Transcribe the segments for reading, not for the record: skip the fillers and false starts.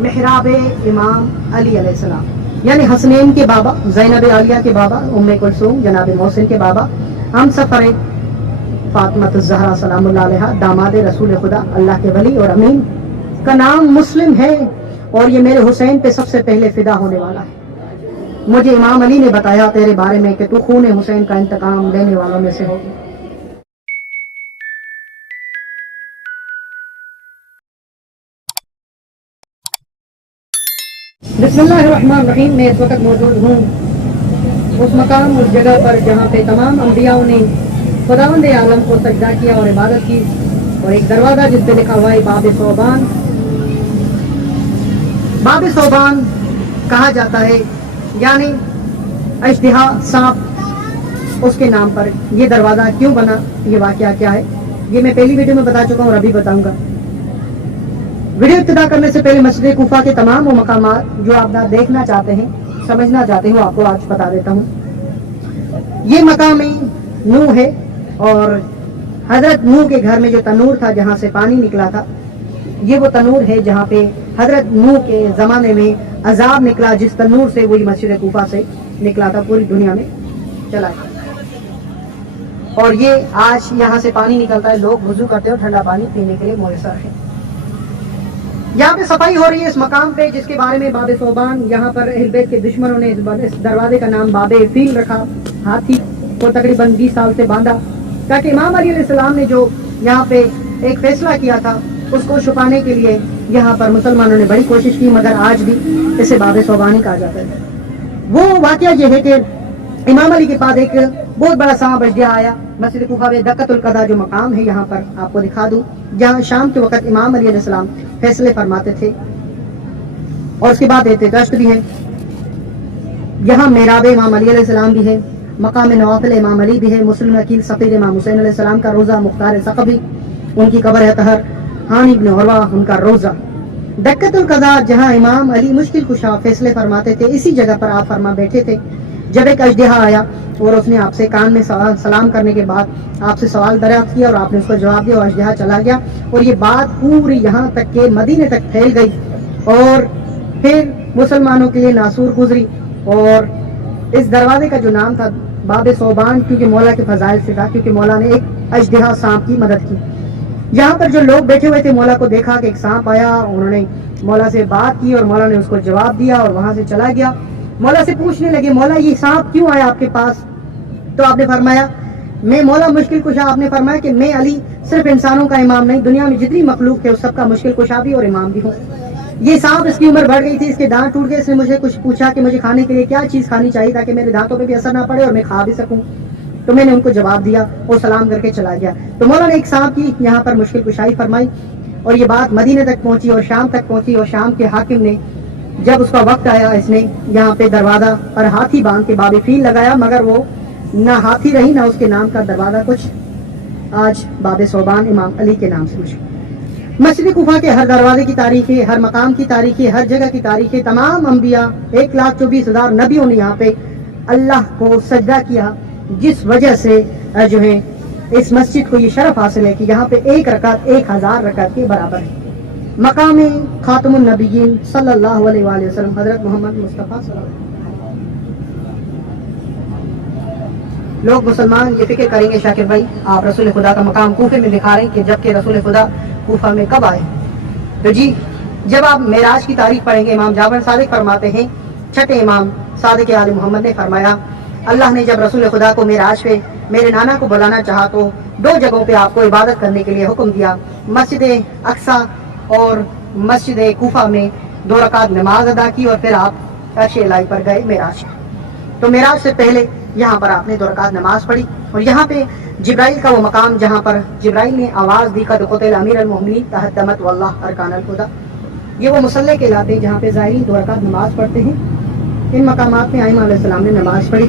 محراب امام علی علیہ السلام، یعنی حسنین کے بابا، زینب عالیہ کے بابا، ام کلثوم جناب محسن کے بابا، ہم سفر فاطمہ الزہرا سلام اللہ علیہا، داماد رسول خدا، اللہ کے ولی اور امین کا نام مسلم ہے، اور یہ میرے حسین پہ سب سے پہلے فدا ہونے والا ہے۔ مجھے امام علی نے بتایا تیرے بارے میں کہ تو خون حسین کا انتقام لینے والوں میں سے ہوگی۔ بسم اللہ الرحمن الرحیم۔ میں اس وقت موجود ہوں اس مقام، اس جگہ پر جہاں پہ تمام انبیاء نے خداوند عالم کو سجدہ کیا اور عبادت کی، اور ایک دروازہ جس پہ لکھا ہوا ہے باب ثوبان۔ باب ثوبان کہا جاتا ہے، یعنی اژدہا سانپ اس کے نام پر یہ دروازہ کیوں بنا، یہ واقعہ کیا ہے، یہ میں پہلی ویڈیو میں بتا چکا ہوں اور ابھی بتاؤں گا۔ ویڈیو ابتدا کرنے سے پہلے مسجد کوفہ کے تمام وہ مقامات جو آپ دیکھنا چاہتے ہیں، سمجھنا چاہتے ہیں، آپ کو آج بتا دیتا ہوں۔ یہ مقام نوح ہے، اور حضرت نوح کے گھر میں جو تنور تھا جہاں سے پانی نکلا تھا، یہ وہ تنور ہے جہاں پہ حضرت نوح کے زمانے میں عذاب نکلا، جس تنور سے وہی مسجد کوفہ سے نکلا تھا، پوری دنیا میں چلا گیا۔ اور یہ آج یہاں سے پانی نکلتا ہے، لوگ وضو کرتے ہیں اور ٹھنڈا پانی پینے کے لیے میسر ہے۔ یہاں پہ صفائی ہو رہی ہے اس مقام پہ، جس کے بارے میں باب ثوبان، یہاں پر اہل بیت کے دشمنوں نے اس دروازے کا نام باب فیل رکھا، ہاتھی کو تقریباً 20 سال سے باندھا، تاکہ امام علی علیہ السلام نے جو یہاں پہ ایک فیصلہ کیا تھا اس کو چھپانے کے لیے یہاں پر مسلمانوں نے بڑی کوشش کی، مگر آج بھی اسے باب ثوبان ہی کہا جاتا ہے۔ وہ واقعہ یہ ہے کہ امام علی کے پاس ایک بہت بڑا سانپ اژدہا آیا۔ مسجد کوفہ میں دقت القضا جو مقام ہے، یہاں پر آپ کو دکھا دوں، جہاں شام کے وقت امام علی علیہ السلام فیصلے فرماتے تھے، اور اس کے بعد اعتکاف بھی ہے۔ یہاں محراب امام علی علیہ السلام بھی ہے، مقام نوافل امام علی بھی ہے، مسلم عقیل سفیر امام حسین علیہ السلام کا روزہ، مختار ثقفی ان کی قبر ہے طاہر، ہانی ابن عروہ ان کا روزہ۔ دقت القضا جہاں امام علی مشکل کشا فیصلے فرماتے تھے، اسی جگہ پر آپ فرما بیٹھے تھے جب ایک اژدہا آیا اور اس نے آپ سے کان میں سلام کرنے کے بعد آپ سے سوال دریافت کیا، اور آپ نے اس کو جواب دیا، اور اژدہا چلا گیا، اور یہ بات پوری یہاں تک کہ مدینے تک پھیل گئی، اور پھر مسلمانوں کے لیے ناصور گزری، اور اس دروازے کا جو نام تھا باب ثوبان، کیونکہ مولا کے فضائل سے تھا، کیونکہ مولا نے ایک اژدہا سانپ کی مدد کی۔ یہاں پر جو لوگ بیٹھے ہوئے تھے، مولا کو دیکھا کہ ایک سانپ آیا، انہوں نے مولا سے بات کی اور مولا نے اس کو جواب دیا اور وہاں سے چلا گیا۔ مولا سے پوچھنے لگے، مولا یہ سانپ کیوں آیا آپ کے پاس؟ تو آپ نے فرمایا، میں مولا مشکل کشا، آپ نے فرمایا کہ میں علی صرف انسانوں کا امام نہیں، دنیا میں جتنی مخلوق ہے اس سب کا مشکل کشا بھی اور امام بھی ہوں۔ یہ سانپ، اس کی عمر بڑھ گئی تھی، اس کے دانت ٹوٹ گئے، اس نے مجھے کچھ پوچھا کہ مجھے کھانے کے لیے کیا چیز کھانی چاہیے تاکہ میرے دانتوں پہ بھی اثر نہ پڑے اور میں کھا بھی سکوں، تو میں نے ان کو جواب دیا اور سلام کر کے چلا گیا۔ تو مولا نے ایک سانپ کی یہاں پر مشکل کشائی فرمائی، اور یہ بات مدینے تک پہنچی اور شام تک پہنچی، اور شام کے حاکم نے جب اس کا وقت آیا، اس نے یہاں پہ دروازہ پر ہاتھی باندھ کے باب فیل لگایا، مگر وہ نہ ہاتھی رہی نہ اس کے نام کا دروازہ کچھ، آج باب ثوبان امام علی کے نام سے مشہور۔ مسجد کوفہ کے ہر دروازے کی تاریخ ہے، ہر مقام کی تاریخ ہے، ہر جگہ کی تاریخ ہے۔ تمام انبیاء 1,24,000 نبیوں نے یہاں پہ اللہ کو سجدہ کیا، جس وجہ سے جو ہے اس مسجد کو یہ شرف حاصل ہے کہ یہاں پہ ایک رکعت 1,000 رکعت کے برابر ہے۔ مقام خاتم النبیین صلی اللہ علیہ وآلہ وسلم حضرت محمد مصطفیٰ صلی اللہ علیہ وسلم۔ لوگ مسلمان یہ فکر کریں گے، شاکر بھائی آپ رسول خدا کا مقام کوفے میں دکھا رہے ہیں کہ جبکہ رسول خدا کوفہ میں کب آئے؟ تو جی، جب آپ معراج کی تاریخ پڑھیں گے، امام جعفر صادق فرماتے ہیں، چھٹے امام صادق آل محمد نے فرمایا، اللہ نے جب رسول خدا کو معراج پہ میرے نانا کو بلانا چاہا تو 2 جگہوں پہ آپ کو عبادت کرنے کے لیے حکم دیا، مسجد اقصی اور مسجد کوفہ میں 2 رکعت نماز ادا کی، اور پھر آپ عرش الہی پر گئے معراج۔ تو معراج سے پہلے یہاں پر آپ نے 2 رکعت نماز پڑھی، اور یہاں پہ جبرائیل کا وہ مقام جہاں پر جبرائیل نے آواز دی، قد قتل امیر المؤمنین تحتمت واللہ ارکان الہدی، یہ وہ مصلی کہلاتے ہیں جہاں پہ زائرین 2 رکعت نماز پڑھتے ہیں۔ ان مقامات میں ائمہ علیہ السلام نے نماز پڑھی۔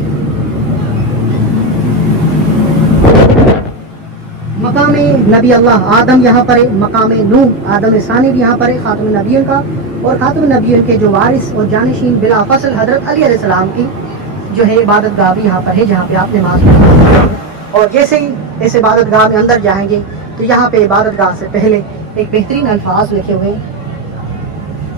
مقام نبی اللہ آدم یہاں پر ہے، مقام نوح آدم ثانی بھی یہاں پر ہے، خاتم النبیین کا، اور خاتم النبیین کے جو وارث اور جانشین بلا فصل حضرت علی علیہ السلام کی جو ہے عبادت گاہ بھی یہاں پر ہے، جہاں پہ آپ نماز پڑھیں۔ اور جیسے ہی اس عبادت گاہ میں اندر جائیں گے تو یہاں پہ عبادت گاہ سے پہلے ایک بہترین الفاظ لکھے ہوئے ہیں،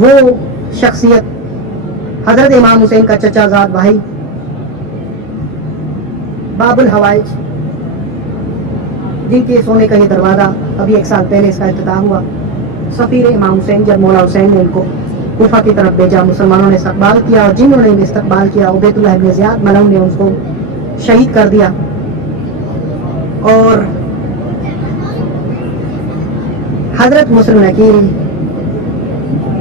وہ شخصیت حضرت امام حسین کا چچا زاد بھائی باب الحوائج، جن کے سونے کا یہ دروازہ ابھی 1 سال پہلے اس کا افتتاح ہوا. سفیر امام حسین جب مولا حسین نے ان کو کوفہ کی طرف بھیجا، مسلمانوں نے استقبال کیا، اور جنہوں نے بھی استقبال کیا عبید اللہ بن زیاد ملعون نے اس کو شہید کر دیا. اور حضرت مسلم نکیل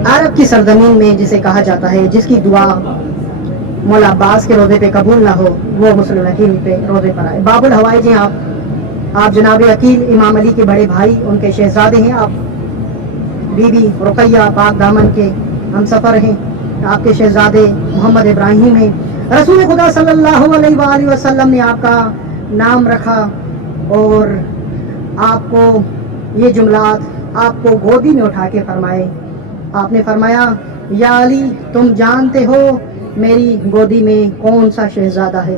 عرب کی سرزمین میں جسے کہا جاتا ہے، جس کی دعا مولا عباس کے روزے پہ قبول نہ ہو، وہ مسلم نکیل پہ روزے پر آئے. باب الحوائج ہیں آپ جناب عقیل امام علی کے بڑے بھائی، ان کے شہزادے ہیں. آپ بی بی رقیہ پاک دامن کے ہم سفر ہیں. آپ کے شہزادے محمد ابراہیم ہیں. رسول خدا صلی اللہ علیہ وآلہ وسلم نے آپ کا نام رکھا اور آپ کو یہ جملات آپ کو گودی میں اٹھا کے فرمائے. آپ نے فرمایا یا علی تم جانتے ہو میری گودی میں کون سا شہزادہ ہے؟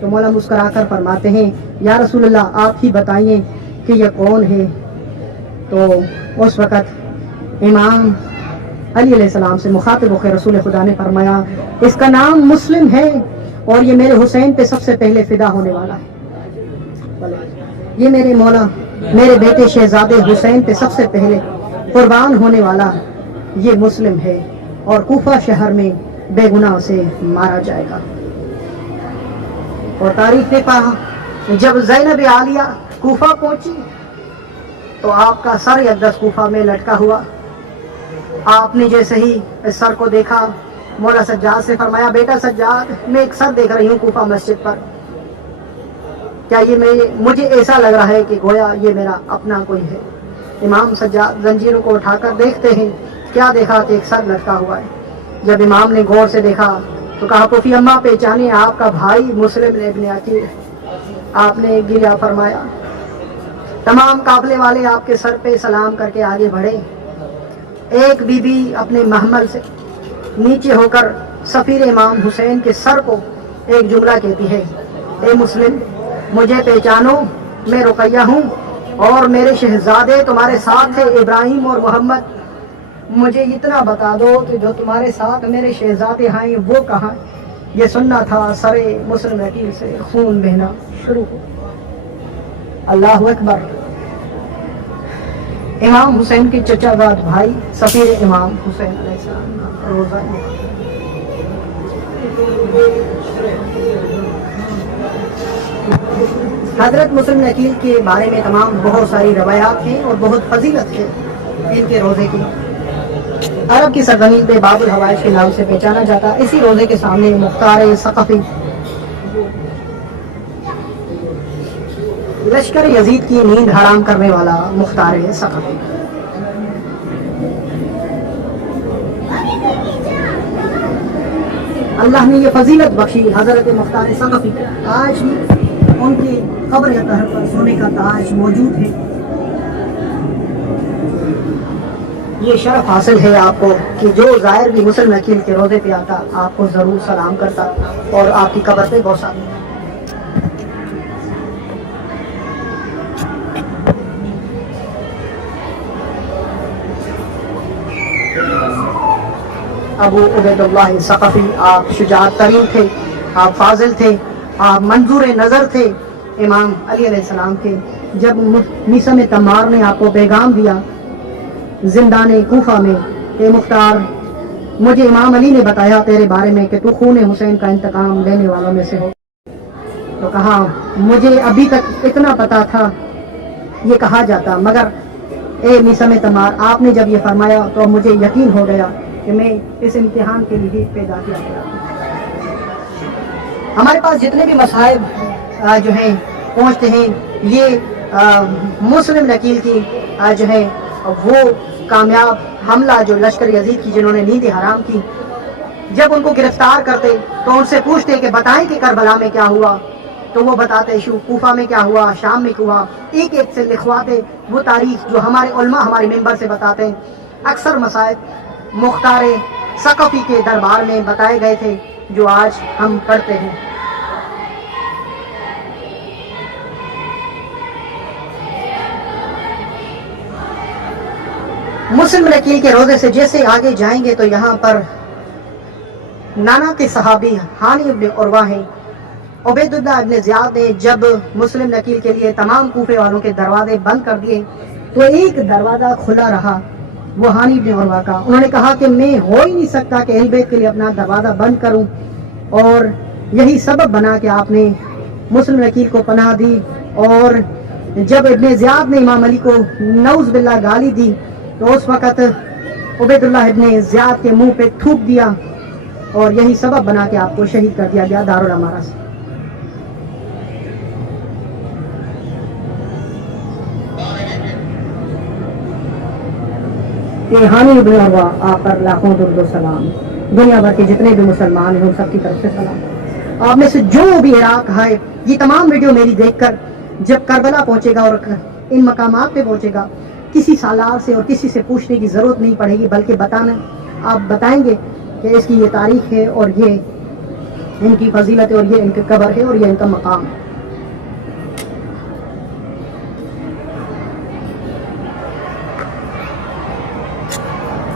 تو مولا مسکرا کر فرماتے ہیں یا رسول اللہ آپ ہی بتائیے کہ یہ کون ہے. تو اس وقت امام علی علیہ السلام سے مخاطب ہو کے رسول خدا نے فرمایا اس کا نام مسلم ہے اور یہ میرے حسین پہ سب سے پہلے فدا ہونے والا ہے. یہ میرے مولا میرے بیٹے شہزادے حسین پہ سب سے پہلے قربان ہونے والا یہ مسلم ہے اور کوفہ شہر میں بے گناہ سے مارا جائے گا. اور تاریخ نے کہا جب زینب عالیہ کوفہ پہنچی تو آپ کا سر اقدس کوفہ میں لٹکا ہوا. آپ نے جیسے ہی اس سر کو دیکھا مولا سجاد سے فرمایا بیٹا سجاد میں ایک سر دیکھ رہی ہوں کوفہ مسجد پر، کیا یہ مجھے ایسا لگ رہا ہے کہ گویا یہ میرا اپنا کوئی ہے. امام سجاد زنجیروں کو اٹھا کر دیکھتے ہیں، کیا دیکھا کہ ایک سر لٹکا ہوا ہے. جب امام نے غور سے دیکھا تو کہا پھوپھی اماں پہچانے آپ کا بھائی مسلم ابن عقیل. آپ نے گریہ فرمایا. تمام قافلے والے آپ کے سر پہ سلام کر کے آگے بڑھے. ایک بی بی اپنے محمل سے نیچے ہو کر سفیر امام حسین کے سر کو ایک جملہ کہتی ہے اے مسلم مجھے پہچانو، میں رقیہ ہوں اور میرے شہزادے تمہارے ساتھ ہیں ابراہیم اور محمد. مجھے اتنا بتا دو کہ جو تمہارے ساتھ میرے شہزادے ہیں وہ کہاں؟ یہ سننا تھا سر مسلم عقیل سے خون بہنا شروع ہو. اللہ اکبر. امام حسین کے چچا زاد بھائی سفیر امام حسین علیہ السلام روزہ حضرت مسلم عقیل کے بارے میں تمام بہت ساری روایات ہیں اور بہت فضیلت ہے ان کے روزے کی. عرب کی سرزمین پہ باب الحوائج کے نام سے پہچانا جاتا. اسی روزے کے سامنے مختار ثقفی لشکر یزید کی نیند حرام کرنے والا مختار ثقفی. اللہ نے یہ فضیلت بخشی حضرت مختار ثقفی. آج بھی ان کی قبر اطہر پر سونے کا تاج موجود ہے. یہ شرف حاصل ہے آپ کو کہ جو ظاہر بھی مسلم عقیل کے روزے پہ آتا آپ کو ضرور سلام کرتا اور آپ کی قبر پہ بوسہ. ابو عبید اللہ ثقفی آپ شجاعت ترین تھے، آپ فاضل تھے، آپ منظور نظر تھے امام علی علیہ السلام کے. جب میثم تمار نے آپ کو پیغام دیا زندان کوفہ میں اے مختار مجھے امام علی نے بتایا تیرے بارے میں کہ تو خون حسین کا انتقام لینے والوں میں سے ہو، تو کہا مجھے ابھی تک اتنا پتا تھا یہ کہا جاتا، مگر اے میثم تمار آپ نے جب یہ فرمایا تو مجھے یقین ہو گیا کہ میں اس امتحان کے لیے پیدا کیا گیا. ہمارے پاس جتنے بھی مصائب جو ہیں پہنچتے ہیں یہ مسلم عقیل کی جو ہے وہ کامیاب حملہ جو لشکر یزید کی جنہوں نے نیند حرام کی، جب ان کو گرفتار کرتے تو ان سے پوچھتے کہ بتائیں کہ کربلا میں کیا ہوا، تو وہ بتاتے کوفہ میں کیا ہوا، شام میں کیا ہوا، ایک ایک سے لکھواتے وہ تاریخ جو ہمارے علماء ہمارے منبر سے بتاتے ہیں. اکثر مصائب مختار ثقفی کے دربار میں بتائے گئے تھے جو آج ہم پڑھتے ہیں. مسلم نکیل کے روضے سے جیسے آگے جائیں گے تو یہاں پر نانا کے صحابی ہانی ابن عروہ ہیں. عبید اللہ ابن زیاد نے جب مسلم نکیل کے لیے تمام کوفے والوں کے دروازے بند کر دیے تو ایک دروازہ کھلا رہا، وہ ہانی ابن عروہ کا. انہوں نے کہا کہ میں ہو ہی نہیں سکتا کہ اہل بیت کے لیے اپنا دروازہ بند کروں، اور یہی سبب بنا کہ آپ نے مسلم نکیل کو پناہ دی. اور جب ابن زیاد نے امام علی کو نعوذ باللہ گالی دی تو اس وقت عبید اللہ ابن زیاد کے منہ پہ تھوک دیا، اور یہی سبب بنا کہ آپ کو شہید کر دیا گیا دارالامارہ سے. یہ ہانی ابن عروہ، آپ پر لاکھوں درود و سلام. دنیا بھر کے جتنے بھی مسلمان ہیں ان سب کی طرف سے سلام. آپ میں سے جو بھی عراق ہے، یہ تمام ویڈیو میری دیکھ کر جب کربلا پہنچے گا اور ان مقامات پہ پہنچے گا، کسی سالار سے اور کسی سے پوچھنے کی ضرورت نہیں پڑے گی، بلکہ آپ بتائیں گے کہ اس کی یہ تاریخ ہے اور یہ ان کی فضیلت ہے اور یہ ان کی قبر ہے اور یہ ان کا مقام ہے.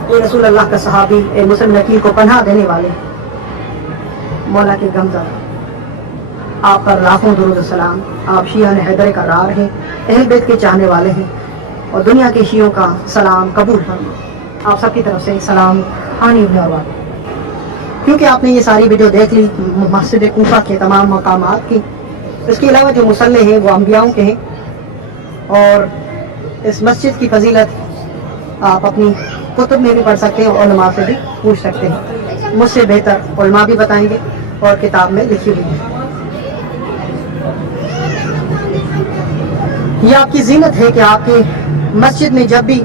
یہ رسول اللہ کا صحابی مسلم نکیل کو پناہ دینے والے مولا کے غمزدہ، آپ پر لاکھوں درود و سلام. آپ شیعہ حیدر کرار ہیں، اہل بیت کے چاہنے والے ہیں، اور دنیا کے شیعوں کا سلام قبول فرما. آپ سب کی طرف سے سلام ہانی ابن عروہ. کیونکہ آپ نے یہ ساری ویڈیو دیکھ لی مسجد کوفہ کے تمام مقامات کی، اس کے علاوہ جو مصلی ہیں وہ انبیاؤں کے ہیں، اور اس مسجد کی فضیلت آپ اپنی کتب میں بھی پڑھ سکتے ہیں اور علماء سے بھی پوچھ سکتے ہیں. مجھ سے بہتر علماء بھی بتائیں گے اور کتاب میں لکھی ہوئی ہے. یہ آپ کی زینت ہے کہ آپ کی مسجد میں جب بھی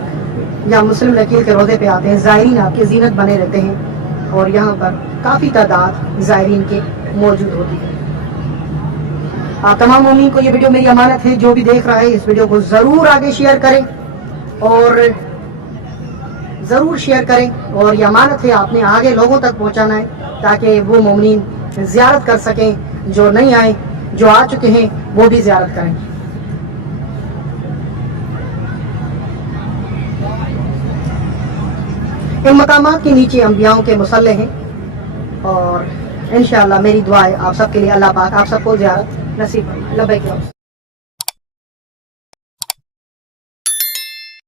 یا مسلم نکیل کے روضے پہ آتے ہیں زائرین آپ کی زینت بنے رہتے ہیں، اور یہاں پر کافی تعداد زائرین کے موجود ہوتی ہے. آپ تمام مومنین کو یہ ویڈیو میری امانت ہے، جو بھی دیکھ رہا ہے اس ویڈیو کو ضرور آگے شیئر کریں، اور ضرور شیئر کریں، اور یہ امانت ہے آپ نے آگے لوگوں تک پہنچانا ہے تاکہ وہ مومنین زیارت کر سکیں، جو نہیں آئے، جو آ چکے ہیں وہ بھی زیارت کریں. ان مقامات کے نیچے انبیاؤں کے مصلی ہیں، اور انشاءاللہ میری دعا ہے آپ سب کے لیے اللہ پاک آپ سب کو زیارت نصیب فرمائے. لبیک.